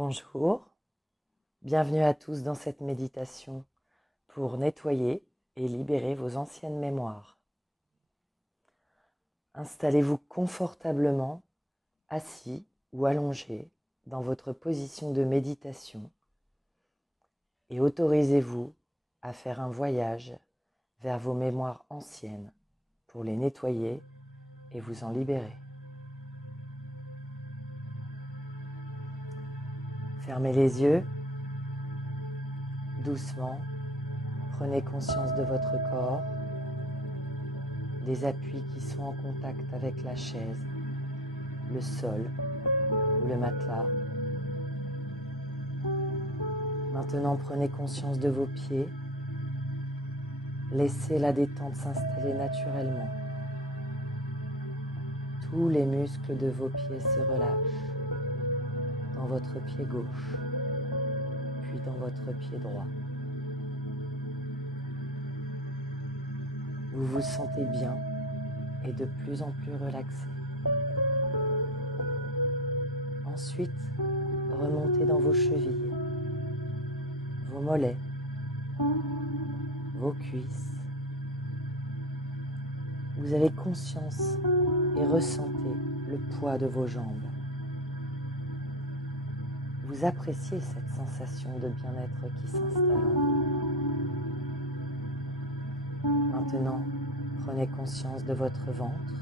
Bonjour, bienvenue à tous dans cette méditation pour nettoyer et libérer vos anciennes mémoires. Installez-vous confortablement, assis ou allongé dans votre position de méditation et autorisez-vous à faire un voyage vers vos mémoires anciennes pour les nettoyer et vous en libérer. Fermez les yeux, doucement, prenez conscience de votre corps, des appuis qui sont en contact avec la chaise, le sol ou le matelas. Maintenant, prenez conscience de vos pieds, laissez la détente s'installer naturellement. Tous les muscles de vos pieds se relâchent dans votre pied gauche, puis dans votre pied droit. Vous vous sentez bien et de plus en plus relaxé. Ensuite, remontez dans vos chevilles, vos mollets, vos cuisses. Vous avez conscience et ressentez le poids de vos jambes. Vous appréciez cette sensation de bien-être qui s'installe en vous. Maintenant, prenez conscience de votre ventre,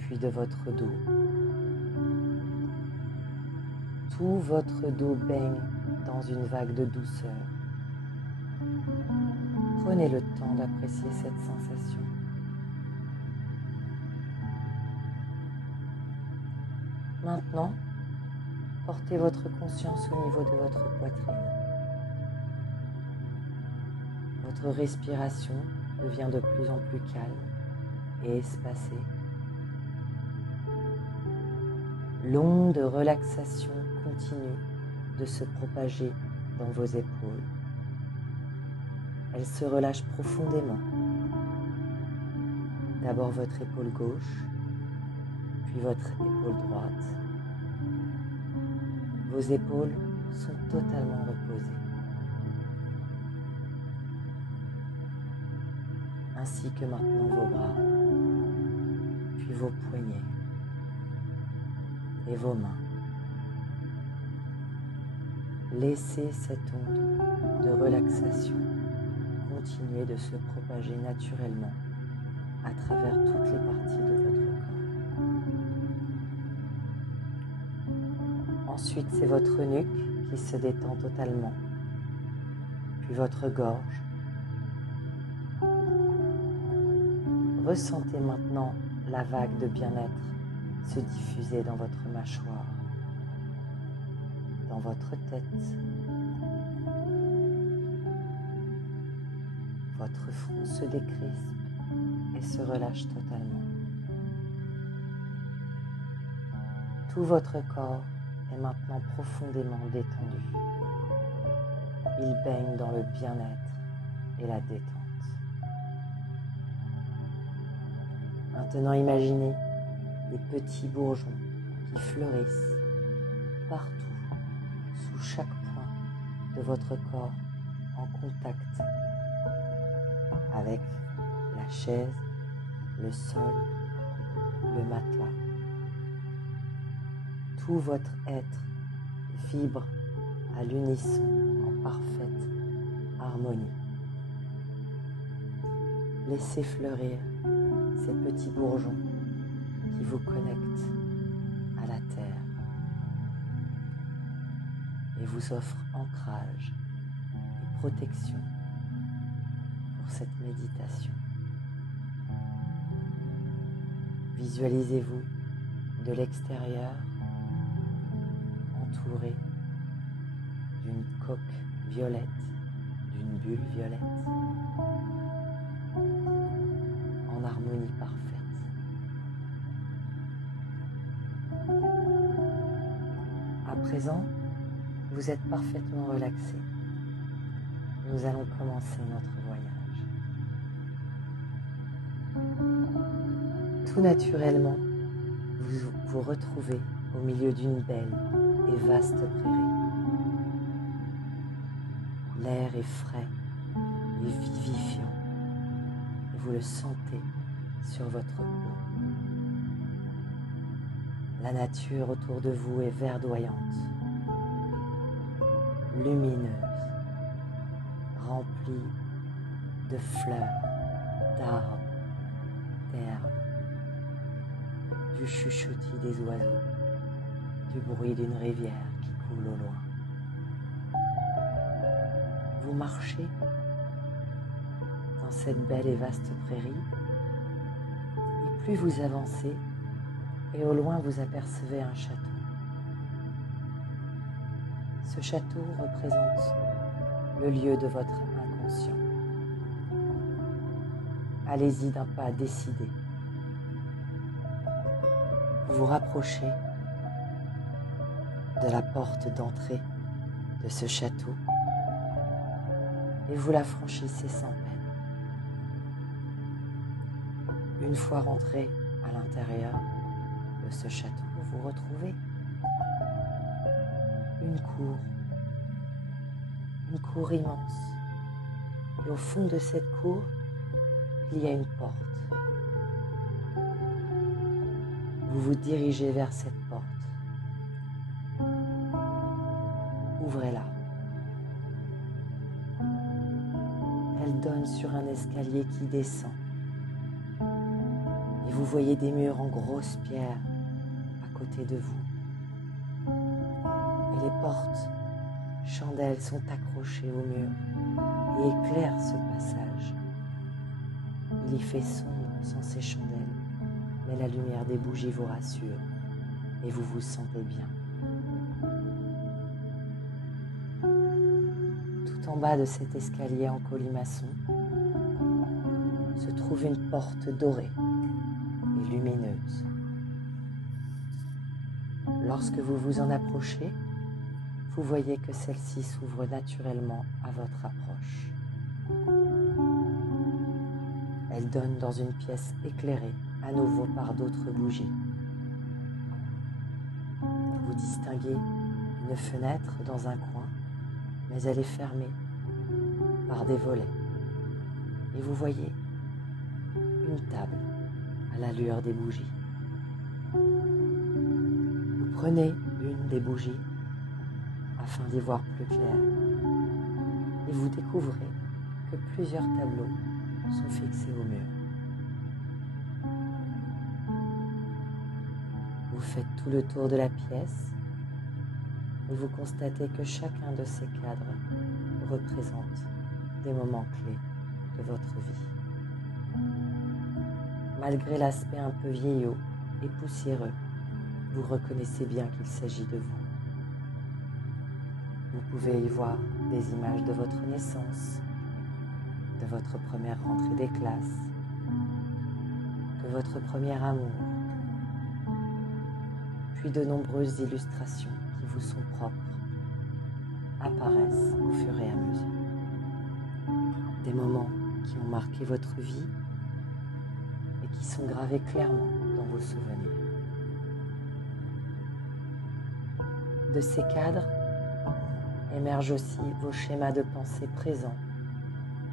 puis de votre dos. Tout votre dos baigne dans une vague de douceur. Prenez le temps d'apprécier cette sensation. Maintenant, portez votre conscience au niveau de votre poitrine. Votre respiration devient de plus en plus calme et espacée. L'onde de relaxation continue de se propager dans vos épaules. Elle se relâche profondément. D'abord votre épaule gauche, puis votre épaule droite. Vos épaules sont totalement reposées, ainsi que maintenant vos bras, puis vos poignets et vos mains. Laissez cette onde de relaxation continuer de se propager naturellement à travers toutes les parties de votre corps. Ensuite, c'est votre nuque qui se détend totalement, puis votre gorge. Ressentez maintenant la vague de bien-être se diffuser dans votre mâchoire, dans votre tête. Votre front se décrispe et se relâche totalement. Tout votre corps est maintenant profondément détendu. Il baigne dans le bien-être et la détente. Maintenant, imaginez des petits bourgeons qui fleurissent partout, sous chaque point de votre corps, en contact avec la chaise, le sol, le matelas. Tout votre être vibre à l'unisson en parfaite harmonie. Laissez fleurir ces petits bourgeons qui vous connectent à la terre et vous offrent ancrage et protection pour cette méditation. Visualisez-vous de l'extérieur entouré d'une coque violette, d'une bulle violette, en harmonie parfaite. À présent, vous êtes parfaitement relaxé. Nous allons commencer notre voyage. Tout naturellement, vous vous retrouvez au milieu d'une belle et vaste prairie. L'air est frais et vivifiant et vous le sentez sur votre peau. La nature autour de vous est verdoyante, lumineuse, remplie de fleurs, d'arbres, d'herbes, du chuchotis des oiseaux, du bruit d'une rivière qui coule au loin. Vous marchez dans cette belle et vaste prairie, et plus vous avancez, et au loin vous apercevez un château. Ce château représente le lieu de votre inconscient. Allez-y d'un pas décidé. Vous vous rapprochez de la porte d'entrée de ce château et vous la franchissez sans peine. Une fois rentré à l'intérieur de ce château, vous retrouvez une cour immense. Et au fond de cette cour, il y a une porte. Vous vous dirigez vers cette porte. Ouvrez-la. Elle donne sur un escalier qui descend. Et vous voyez des murs en grosses pierres à côté de vous. Et les portes chandelles sont accrochées au mur et éclairent ce passage. Il y fait sombre sans ces chandelles, mais la lumière des bougies vous rassure et vous vous sentez bien. Tout en bas de cet escalier en colimaçon se trouve une porte dorée et lumineuse. Lorsque vous vous en approchez, vous voyez que celle-ci s'ouvre naturellement à votre approche. Elle donne dans une pièce éclairée à nouveau par d'autres bougies. Vous distinguez une fenêtre dans un coin, mais elle est fermée par des volets. Et vous voyez une table à l'allure des bougies. Vous prenez une des bougies afin d'y voir plus clair et vous découvrez que plusieurs tableaux sont fixés au mur. Vous faites tout le tour de la pièce et vous constatez que chacun de ces cadres représente des moments clés de votre vie. Malgré l'aspect un peu vieillot et poussiéreux, vous reconnaissez bien qu'il s'agit de vous. Vous pouvez y voir des images de votre naissance, de votre première rentrée des classes, de votre premier amour, puis de nombreuses illustrations qui vous sont propres apparaissent au fur et à mesure. Des moments qui ont marqué votre vie et qui sont gravés clairement dans vos souvenirs. De ces cadres émergent aussi vos schémas de pensée présents,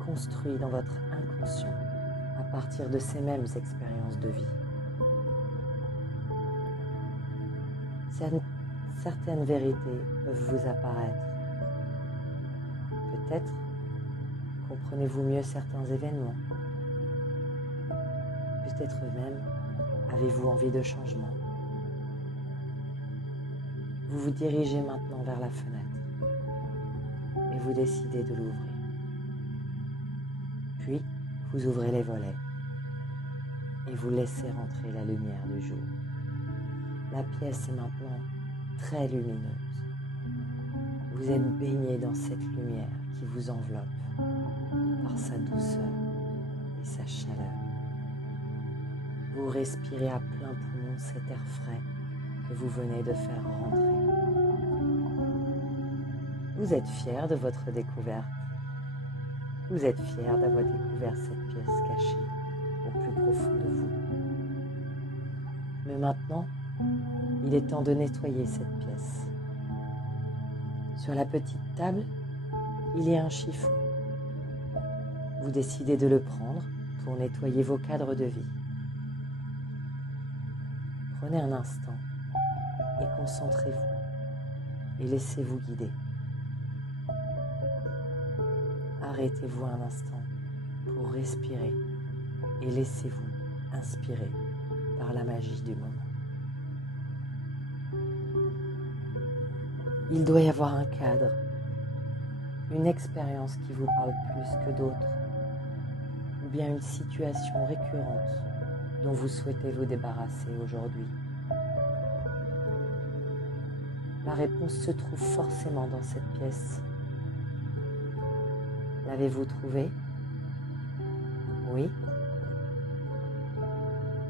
construits dans votre inconscient à partir de ces mêmes expériences de vie. Certaines vérités peuvent vous apparaître. Peut-être comprenez-vous mieux certains événements. Peut-être même avez-vous envie de changement. Vous vous dirigez maintenant vers la fenêtre et vous décidez de l'ouvrir. Puis, vous ouvrez les volets et vous laissez rentrer la lumière du jour. La pièce est maintenant très lumineuse. Vous êtes baigné dans cette lumière qui vous enveloppe par sa douceur et sa chaleur. Vous respirez à plein poumon cet air frais que vous venez de faire rentrer. Vous êtes fier de votre découverte. Vous êtes fier d'avoir découvert cette pièce cachée au plus profond de vous. Mais maintenant, il est temps de nettoyer cette pièce. Sur la petite table, il y a un chiffon. Vous décidez de le prendre pour nettoyer vos cadres de vie. Prenez un instant et concentrez-vous et laissez-vous guider. Arrêtez-vous un instant pour respirer et laissez-vous inspirer par la magie du moment. Il doit y avoir un cadre, une expérience qui vous parle plus que d'autres, ou bien une situation récurrente dont vous souhaitez vous débarrasser aujourd'hui. La réponse se trouve forcément dans cette pièce. L'avez-vous trouvé? Oui?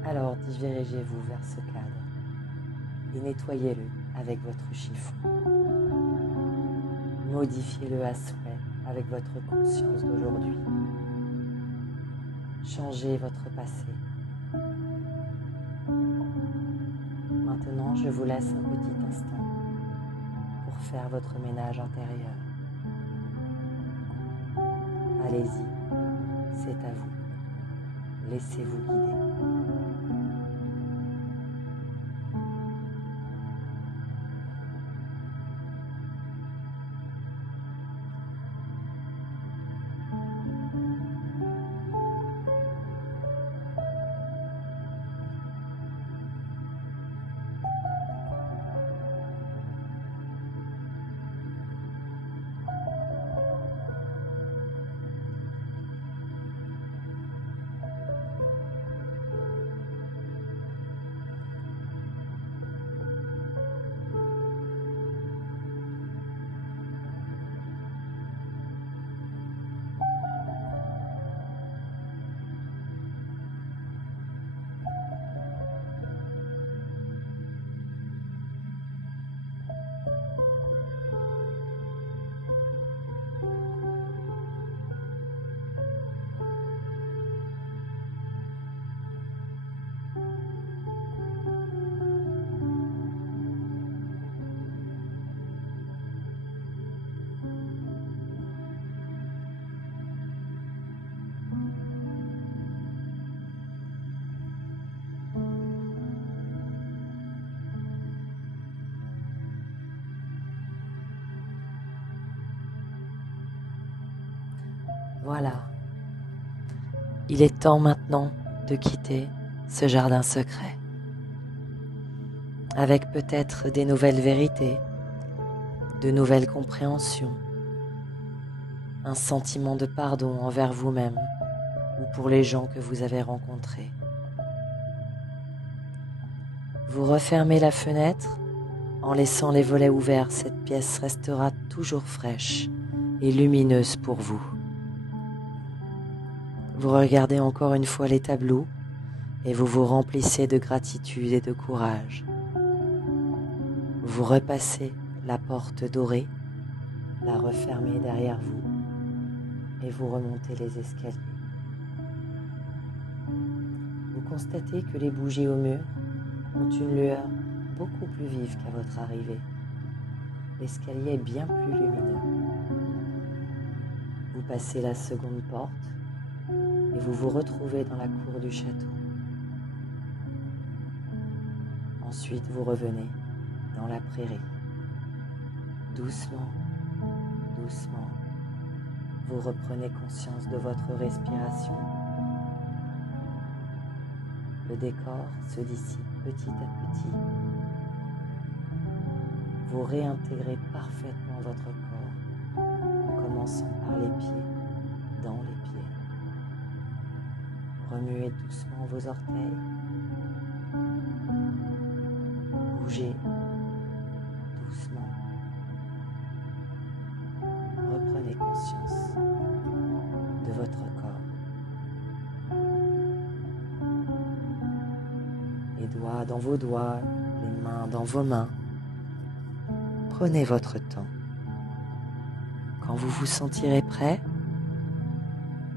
Alors dirigez-vous vers ce cadre et nettoyez-le avec votre chiffon. Modifiez-le à souhait avec votre conscience d'aujourd'hui. Changez votre passé. Maintenant, je vous laisse un petit instant pour faire votre ménage intérieur. Allez-y, c'est à vous. Laissez-vous guider. Voilà, il est temps maintenant de quitter ce jardin secret, avec peut-être des nouvelles vérités, de nouvelles compréhensions, un sentiment de pardon envers vous-même ou pour les gens que vous avez rencontrés. Vous refermez la fenêtre en laissant les volets ouverts, cette pièce restera toujours fraîche et lumineuse pour vous. Vous regardez encore une fois les tableaux et vous vous remplissez de gratitude et de courage. Vous repassez la porte dorée, la refermez derrière vous et vous remontez les escaliers. Vous constatez que les bougies au mur ont une lueur beaucoup plus vive qu'à votre arrivée. L'escalier est bien plus lumineux. Vous passez la seconde porte et vous vous retrouvez dans la cour du château. Ensuite, vous revenez dans la prairie. Doucement, doucement, vous reprenez conscience de votre respiration. Le décor se dissipe petit à petit. Vous réintégrez parfaitement votre corps en commençant par les pieds, dans les pieds. Remuez doucement vos orteils. Bougez doucement. Reprenez conscience de votre corps. Les doigts dans vos doigts, les mains dans vos mains. Prenez votre temps. Quand vous vous sentirez prêt,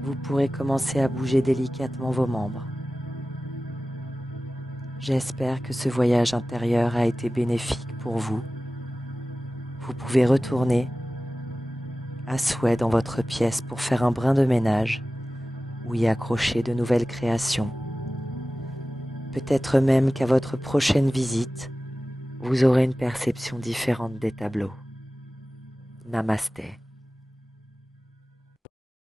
vous pourrez commencer à bouger délicatement vos membres. J'espère que ce voyage intérieur a été bénéfique pour vous. Vous pouvez retourner à souhait dans votre pièce pour faire un brin de ménage ou y accrocher de nouvelles créations. Peut-être même qu'à votre prochaine visite, vous aurez une perception différente des tableaux. Namasté.